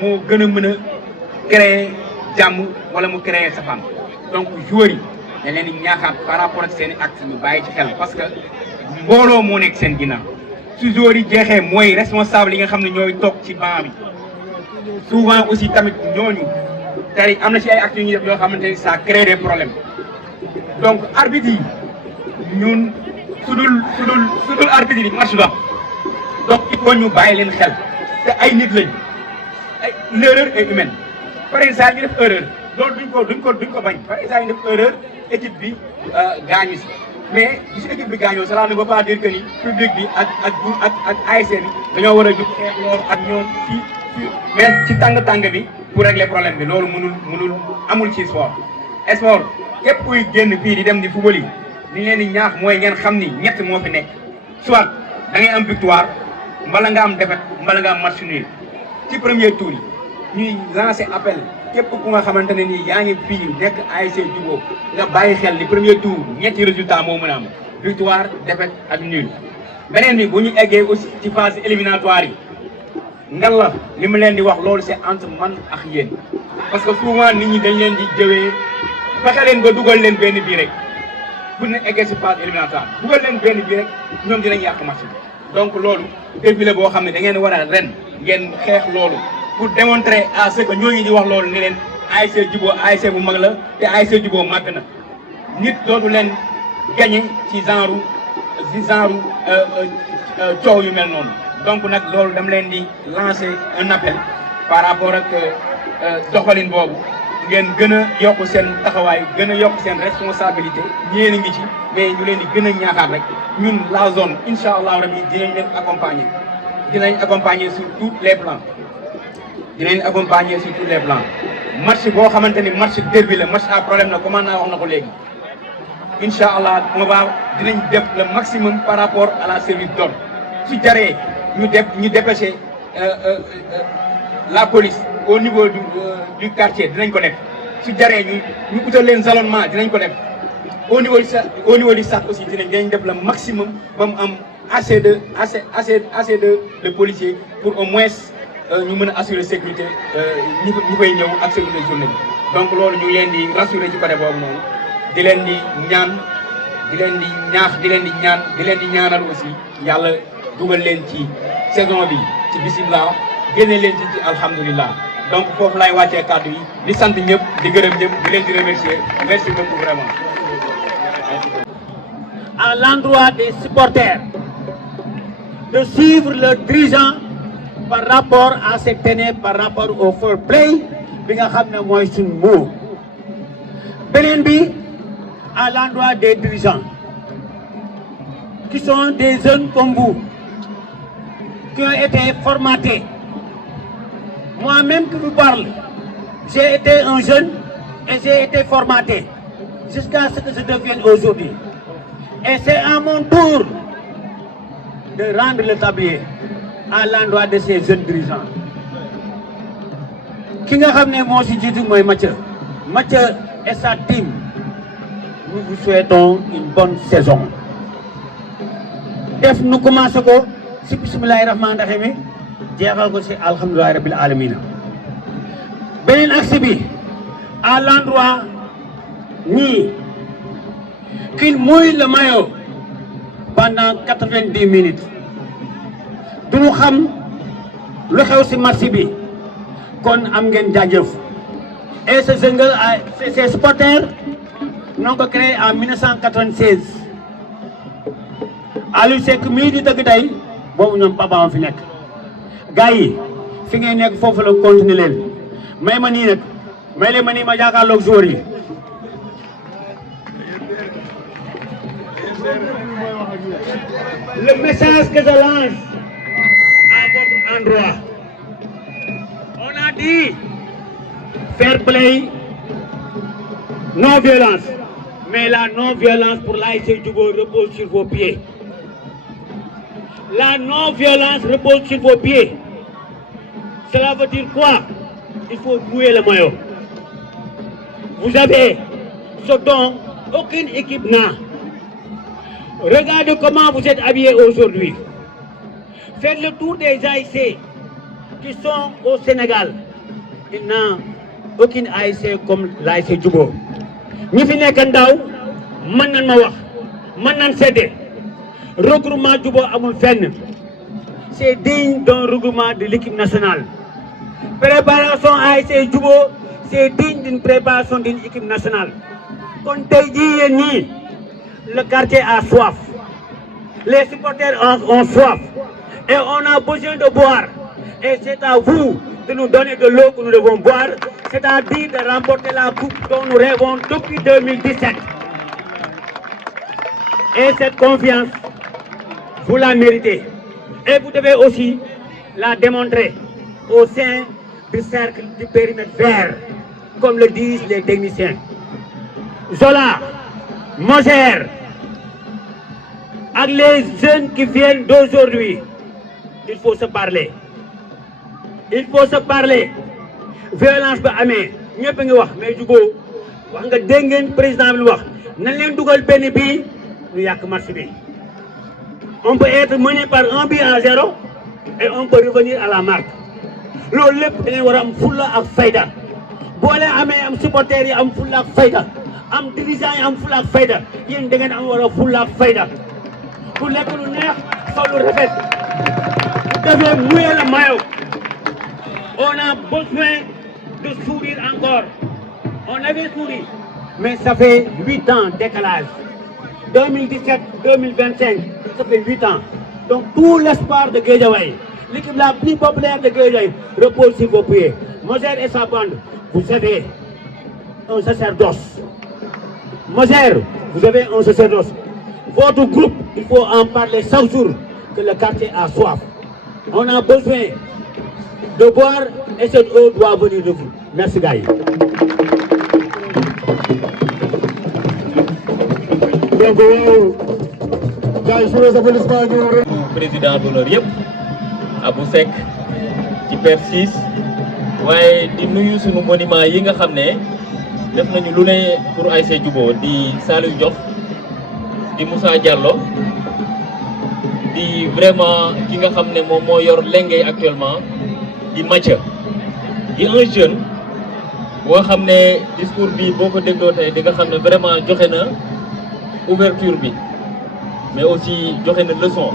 moo gën a mën a créer jàmm wala mu créer safaan donc joueurs yi dañ leen di ñaaxaat par rapport ak seen i actes ñu bàyyi ci xel parce que mbooloo moo nekk seen ginnaaw su joueurs yi jeexee mooy responsable yi nga xam ne ñooy toog ci banc bi souvent aussi tamit ñooñu tey am na ci ay actes yu ñuy def yoo xamante ni ça crée des problèmes donc arbitre yi ñun su dul arbitre yi match la donc il faut ñu bàyyi leen xel te ay nit lañ l'erreur est humaine par exemple ñu def erreur loolu duñ ko bañ par exemple ñu def erreur équipe bi gaañu si mais si équipe bi gaañoo cela ne veut pas dire que ni public bi ak ASC bi dañoo war a jug xeex loolu ak ñoom ci mais ci tàng bi pour régler problème bi loolu mënul amul ci sport képp kuy génn fii di dem di football yi li leen di ñaax mooy ngeen xam ni ñett moo fi nekk soit da ngay am victoire mbala nga am défaite mbala nga am match nul ci premier tour yi ñuy lancer appel képp ku nga xamante ne nii yaa ngi fii nekk ASC Djigo nga bàyyi xel ni premier tour ñetti résultat moo mën a am victoire défaite ak nul. beneen bi bu ñu eggee aussi ci phase éliminatoire yi ngal la li mu leen di wax loolu c'est entre man ak yéen parce que souvent nit ñi dañ leen di jëwee fexe leen ba dugal leen benn bii rek bu ñu eggee ci phase éliminatoire dugal leen benn bii rek ñoom dinañ yàq match bi donc loolu défi la boo xam ne da ngeen war a ren ngeen xeex loolu pour démontrer à ce que ñooñu di wax loolu ni leen ASC Djigo ASC bu mag la te ASC Djigo màgg na nit dootu leen gagné ci genre coow yu mel noonu donc nag loolu dama leen di lancer un appel par rapport ak doxalin boobu ngeen gën a yokk seen taxawaay gën a yokk seen responsabilité ñeena ngi ci mais ñu leen di gën a ñaaxaat rek ñun la zone incha allah rabi dinañ leen accompagner sur tous les plans match boo xamante ni match derby la match à problème na commandant wax na ko léegi incha allah dinañ def le maximum par rapport à la service d'ordre su jaree ñu dépêcher la police au niveau du quartier dinañ ko def su jaree ñu utal leen jalonnement dinañ ko def au niveau du sac aussi dinañ def le maximum ba mu am assez de policiers pour au moins ñu mën a assurer sécurité ñu fay ñëw ak sécurité journée bi donc loolu ñu ngi leen di rassurer ci côté boobu noonu di leen di ñaan di leen di ñaax di leen di ñaanal aussi yàlla dugal leen ci saison bi ci bismillah génne leen ci alhamdulillah donc foofu laay wàccee kàddu yi di sant ñëpp di gërëm ñëpp di leen di remercier merci beaucoup vraiment. À l'endroit des supporters de suivre le dirigeant par rapport à cette année par rapport au fair play bi nga xam ne mooy suñu mot beneen bi à l'endroit des dirigeants qui sont des jeunes comme vous qui ont été formatés. Moi-même qui vous parle, j'ai été un jeune et j'ai été formaté jusqu'à ce que je devienne aujourd'hui. Et c'est à mon tour de rendre le tablier à l'endroit de ces jeunes dirigeants. Ki nga xam ne moo si jiitu mooy Mathieu et sa team, nous vous souhaitons une bonne saison. Def nu commencé ko si bismillahi rahmani rahim jeexal ko si alhamdulillahi rabbil alamin. Beneen axe bi à l'endroit ñii qu'il mouille le maillot pendant 90 minutes duñu xam lu xew si match bi kon am ngeen jaajëf. Et ce jungle ces supporters n'ont ko créé en 1996. Aliou Seck mii di dëgg tey boobu ñoom papa fi nekk gars yi fi ngay nekk foofu la continuer leen may ma nii nag may leen ma nii ma jàkkaarloog joueurs yi. Le message que je lance à votre endroit, on a dit fair play, non violence, mais la non violence pour l'ASC Djigo repose sur vos pieds. La non-violence repose sur vos pieds. Cela veut dire quoi? Il faut mouiller le maillot. Vous avez ce dont aucune équipe n'a. Regardez comment vous êtes habillés aujourd'hui. Faites le tour des ASC qui sont au Sénégal. il n'a aucune ASC comme l'ASC Djubo ñi fi nekk ndaw mën nañ ma wax mën nañ seede regroupement Djubo amul fenn c'est digne d'un regroupement de l'équipe nationale préparation ASC Djubo c'est digne d'une préparation d'une équipe nationale kon tey jii yéen ñii le quartier a soif les supporters ont soif et on a besoin de boire et c'est à vous de nous donner de l'eau que nous devons boire, c'est-à-dire de remporter la coupe dont nous rêvons depuis 2017. Et cette confiance, vous la méritez. Et vous devez aussi la démontrer au sein du cercle du périmètre vert, comme le disent les techniciens. Zola, Moser, avec les jeunes qui viennent d'aujourd'hui, il faut se parler. Il faut se parler. Violence ba amee ñëpp a ngi wax mais Djubo wax nga dégg ngeen président bi lu wax nañ leen dugal benn bii ñu yàq match bi. On peut être mené par 1-0 et on peut revenir à la marque. loolu lépp da ngeen war a am fulla ak fayda boo leen amee am supporters yi am fulla ak fayda am dirigeants yi am fulla ak fayda yéen da ngeen am war a fulla ak fayda ku lekk lu neex sol lu rafet dafay mouiller le maillot. On a besoin de sourire encore. On avait souri, mais ça fait 8 ans décalage. 2017, 2025, ça fait 8 ans. Donc tout l'espoir de Guédiawaye, l'équipe la plus populaire de Guédiawaye, repose sur vos pieds. Moser et sa bande, vous avez un sacerdoce. Moser, vous avez un sacerdoce. Votre groupe, il faut en parler chaque jour que le quartier a soif. On a besoin de boire et cette eau doit venir de vous. Merci gars yi. donc gars yi suñu établissement bi président d'honneur yëpp Abou Seck ci Père 6 waaye di nuyu suñu monument yi nga xam ne def nañu lu ne pour ASC Djubo di Saliou Diop di Moussa Diallo di vraiment ki nga xam ne moom moo yor lengay actuellement di Mathieu di un jeune boo xam ne discours bi boo ko dégloo tey di nga xam ne vraiment joxe na ouverture bi mais aussi joxe na leçon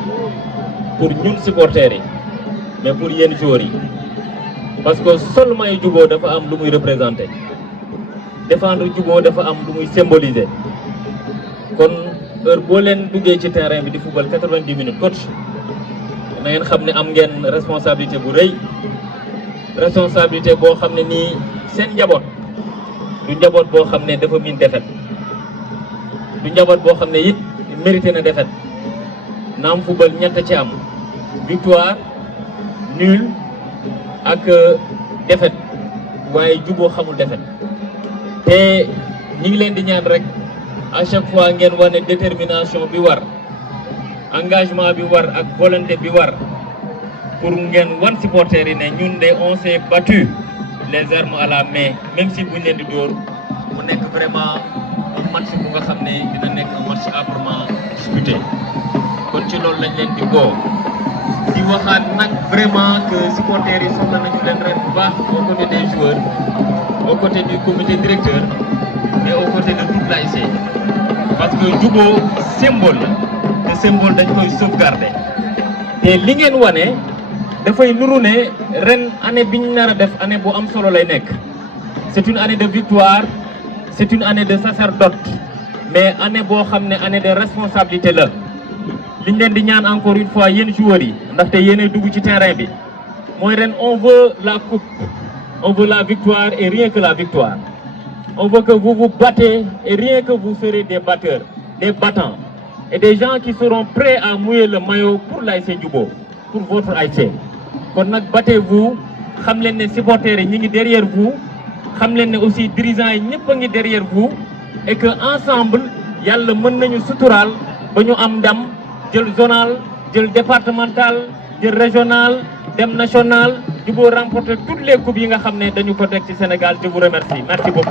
pour ñun supporters yi mais pour yenn joueurs yi parce que seulement Djubo dafa am lu muy représenter défendre Djubo dafa am lu muy symboliser kon heure boo leen duggee ci terrain bi di football 90 minutes coach na ngeen xam ne am ngeen responsabilité bu rëy. responsabilité boo xam ne nii seen njaboot du njaboot boo xam ne dafa miin défaite du njaboot boo xam ne it mérité na défaite naam football ñett ci am victoire nul ak défaite waaye Djubo xamul défaite te ñi ngi leen di ñaan rek à chaque fois ngeen wane détermination bi war engagement bi war ak volonté bi war pour ngeen wan supporters yi ne ñun de on s'est battu les armes à la main même si buñ leen di dóor mu nekk vraiment un match bu nga xam ne dina nekk un match âprement disputé kon ci loolu lañ leen di woo di waxaat nag vraiment que supporters yi soxla nañu leen ren bu baax au côté des joueurs au côté du comité directeur et au côté de toute l'ASC parce que Djubo symbole la te symbole dañ koy sauvegarder te li ngeen wane dafay nuru ne ren année bi ñu nar a def année bu am solo lay nekk c'est une année de victoire c'est une année de sacerdoce mais année boo xam ne année de responsabilité la liñ leen di ñaan encore une fois yéen joueurs yi ndaxte yéenay dugg ci terrain bi mooy ren on veut la coupe on veut la victoire et rien que la victoire on veut que vous vous battez et rien que vous serez des batteurs des battants et des gens qui seront prêts à mouiller le maillot pour l'ASC Djubo pour votre ASC kon nag battez-vous xam leen ne supporters yi ñi ngi derrière vous xam leen ne aussi dirigeants yi ñëpp a ngi derrière vous et que ensemble yàlla mën nañu suturaal ba ñu am ndam jël zonal jël départemental jël régional dem national Djubo remporter toutes les coupes yi nga xam ne dañu ko teg ci Sénégal je vous remercie merci beaucoup